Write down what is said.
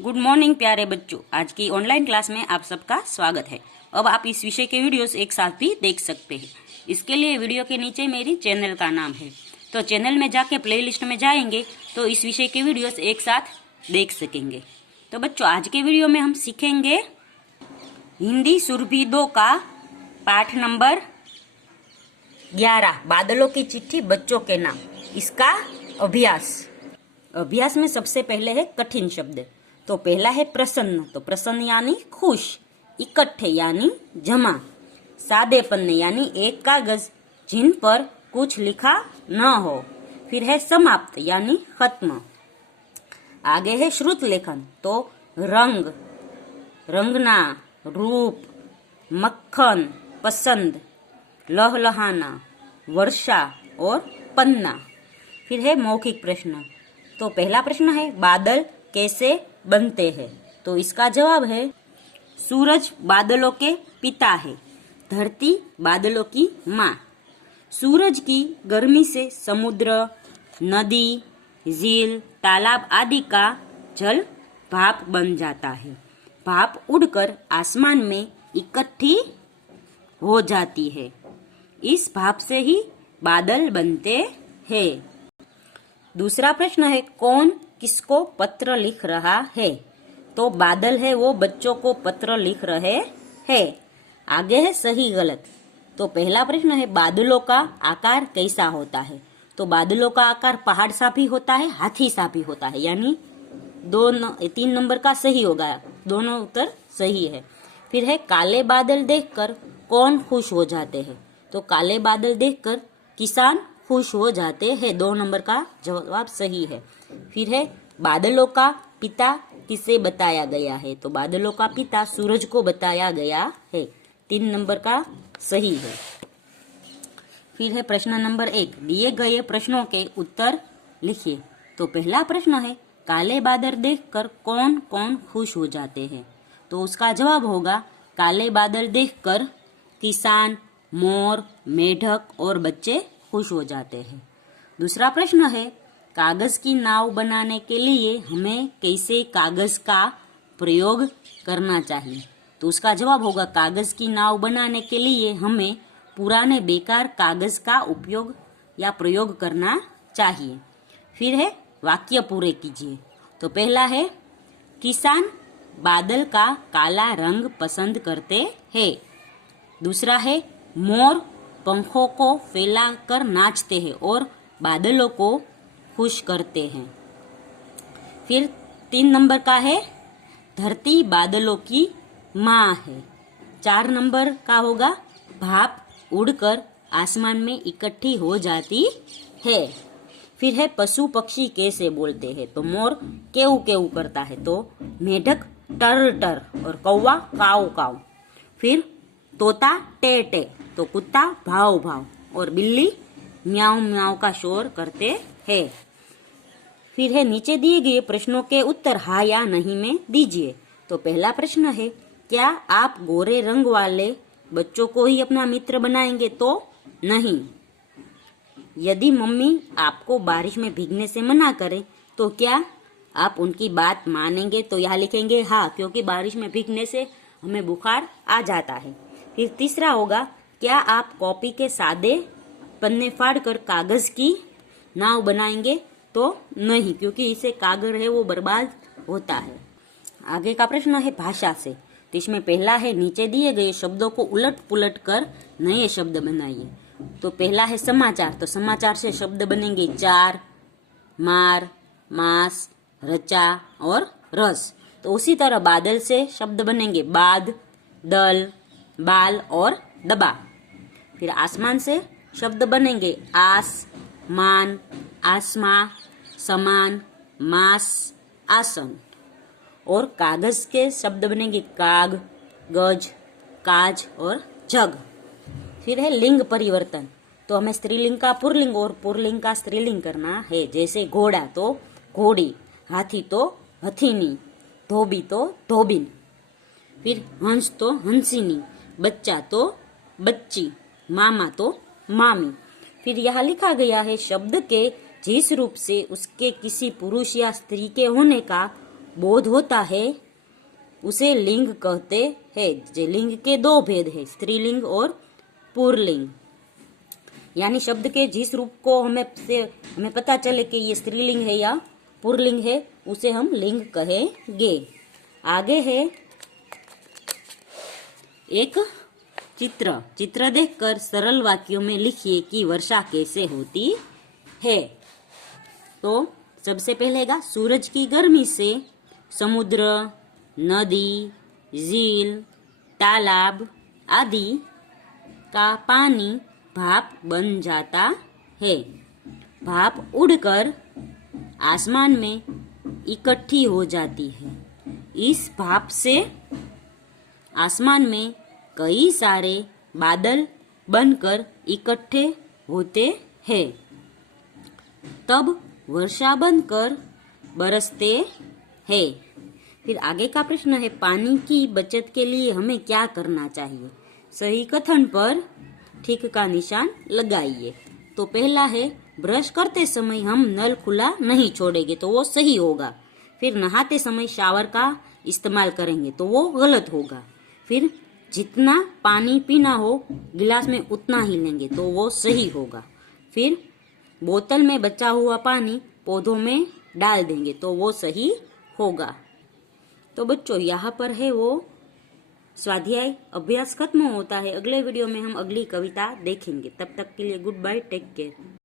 Good morning प्यारे बच्चों। आज की ऑनलाइन क्लास में आप सबका स्वागत है। अब आप इस विषय के वीडियोस एक साथ भी देख सकते हैं। इसके लिए वीडियो के नीचे मेरी चैनल का नाम है, तो चैनल में जाके प्लेलिस्ट में जाएंगे तो इस विषय के वीडियोस एक साथ देख सकेंगे। तो बच्चों, आज के वीडियो में हम सीखेंगे हिंदी सुरभि 2 का पाठ नंबर 11 बादलों की चिट्ठी बच्चों के नाम, इसका अभ्यास में सबसे पहले है कठिन शब्द। तो पहला है प्रसन्न। तो प्रसन्न यानी खुश, इकट्ठे यानी जमा, सादे पन्ने यानी एक कागज जिन पर कुछ लिखा न हो। फिर है समाप्त यानी खत्म। आगे है श्रुत लेखन। तो रंग, रंगना, रूप, मक्खन, पसंद, लहलहाना, वर्षा और पन्ना। फिर है मौखिक प्रश्न। तो पहला प्रश्न है बादल कैसे बनते हैं। तो इसका जवाब है सूरज बादलों के पिता है, धरती बादलों की माँ। सूरज की गर्मी से समुद्र, नदी, झील, तालाब आदि का जल भाप बन जाता है। भाप उड़कर आसमान में इकट्ठी हो जाती है। इस भाप से ही बादल बनते हैं। दूसरा प्रश्न है कौन किसको पत्र लिख रहा है। तो बादल है वो बच्चों को पत्र लिख रहे हैं। आगे है सही गलत। तो पहला प्रश्न है बादलों का आकार कैसा होता है। तो बादलों का आकार पहाड़ सा भी होता है, हाथी सा भी होता है, यानी 3 नंबर का सही होगा, दोनों उत्तर सही है। फिर है काले बादल देखकर कौन खुश हो जाते हैं। तो काले बादल देखकर किसान खुश हो जाते हैं, 2 नंबर का जवाब सही है। फिर है बादलों का पिता किसे बताया गया है। तो बादलों का पिता सूरज को बताया गया है, 3 नंबर का सही है। फिर है प्रश्न नंबर 1, दिए गए प्रश्नों के उत्तर लिखिए। तो पहला प्रश्न है काले बादल देखकर कौन कौन खुश हो जाते हैं। तो उसका जवाब होगा काले बादल देखकर किसान, मोर, मेढक और बच्चे खुश हो जाते हैं। दूसरा प्रश्न है कागज की नाव बनाने के लिए हमें कैसे कागज का प्रयोग करना चाहिए। तो उसका जवाब होगा कागज की नाव बनाने के लिए हमें पुराने बेकार कागज का उपयोग या प्रयोग करना चाहिए। फिर है वाक्य पूरे कीजिए। तो पहला है किसान बादल का काला रंग पसंद करते हैं। दूसरा है मोर पंखों को फैलाकर नाचते हैं और बादलों को खुश करते हैं। फिर 3 नंबर का है धरती बादलों की माँ है। 4 नंबर का होगा भाप उड़कर आसमान में इकट्ठी हो जाती है। फिर है पशु पक्षी कैसे बोलते हैं। तो मोर केऊ केऊ करता है, तो मेढक टर टर और कौवा काऊ काऊ। फिर तोता टे टे, तो कुत्ता भाव भाव और बिल्ली म्याऊ म्याऊ का शोर करते हैं। फिर है नीचे दिए गए प्रश्नों के उत्तर हाँ या नहीं में दीजिए। तो पहला प्रश्न है क्या आप गोरे रंग वाले बच्चों को ही अपना मित्र बनाएंगे। तो नहीं। यदि मम्मी आपको बारिश में भीगने से मना करे तो क्या आप उनकी बात मानेंगे। तो यहाँ लिखेंगे हाँ, क्योंकि बारिश में भीगने से हमें बुखार आ जाता है। फिर तीसरा होगा क्या आप कॉपी के सादे पन्ने फाड़कर कागज की नाव बनाएंगे। तो नहीं, क्योंकि इससे कागज है वो बर्बाद होता है। आगे का प्रश्न है भाषा से। तो इसमें पहला है नीचे दिए गए शब्दों को उलट पुलट कर नए शब्द बनाइए। तो पहला है समाचार। तो समाचार से शब्द बनेंगे चार, मार, मास, रचा और रस। तो उसी तरह बादल से शब्द बनेंगे बाद, दल, बाल और दबा। फिर आसमान से शब्द बनेंगे आस, मान, आसमा, समान, मास, आसन। और कागज के शब्द बनेंगे काग, गज, काज और जग। फिर है लिंग परिवर्तन। तो हमें स्त्रीलिंग का पुरलिंग और पुरलिंग का स्त्रीलिंग करना है। जैसे घोड़ा तो घोड़ी, हाथी तो हथीनी, धोबी तो धोबिन। फिर हंस तो हंसिनी, बच्चा तो बच्ची, मामा तो मामी। फिर यहाँ लिखा गया है शब्द के जिस रूप से उसके किसी पुरुष या स्त्री के होने का बोध होता है उसे लिंग कहते हैं। जे लिंग के दो भेद है, स्त्रीलिंग और पुल्लिंग। यानी शब्द के जिस रूप को हमें पता चले कि ये स्त्रीलिंग है या पुल्लिंग है, उसे हम लिंग कहेंगे। आगे है एक चित्र देखकर सरल वाक्यों में लिखिए कि वर्षा कैसे होती है। तो सबसे पहले का सूरज की गर्मी से समुद्र, नदी, झील, तालाब आदि का पानी भाप बन जाता है। भाप उड़कर आसमान में इकट्ठी हो जाती है। इस भाप से आसमान में कई सारे बादल बनकर इकट्ठे होते हैं। तब वर्षा बनकर बरसते हैं। फिर आगे का प्रश्न है, पानी की बचत के लिए हमें क्या करना चाहिए? सही कथन पर ठीक का निशान लगाइए। तो पहला है, ब्रश करते समय हम नल खुला नहीं छोड़ेंगे तो वो सही होगा। फिर नहाते समय शावर का इस्तेमाल करेंगे तो वो गलत होगा। फिर जितना पानी पीना हो गिलास में उतना ही लेंगे तो वो सही होगा। फिर बोतल में बचा हुआ पानी पौधों में डाल देंगे तो वो सही होगा। तो बच्चों यहाँ पर है वो स्वाध्याय अभ्यास खत्म होता है। अगले वीडियो में हम अगली कविता देखेंगे। तब तक के लिए गुड बाय, टेक केयर।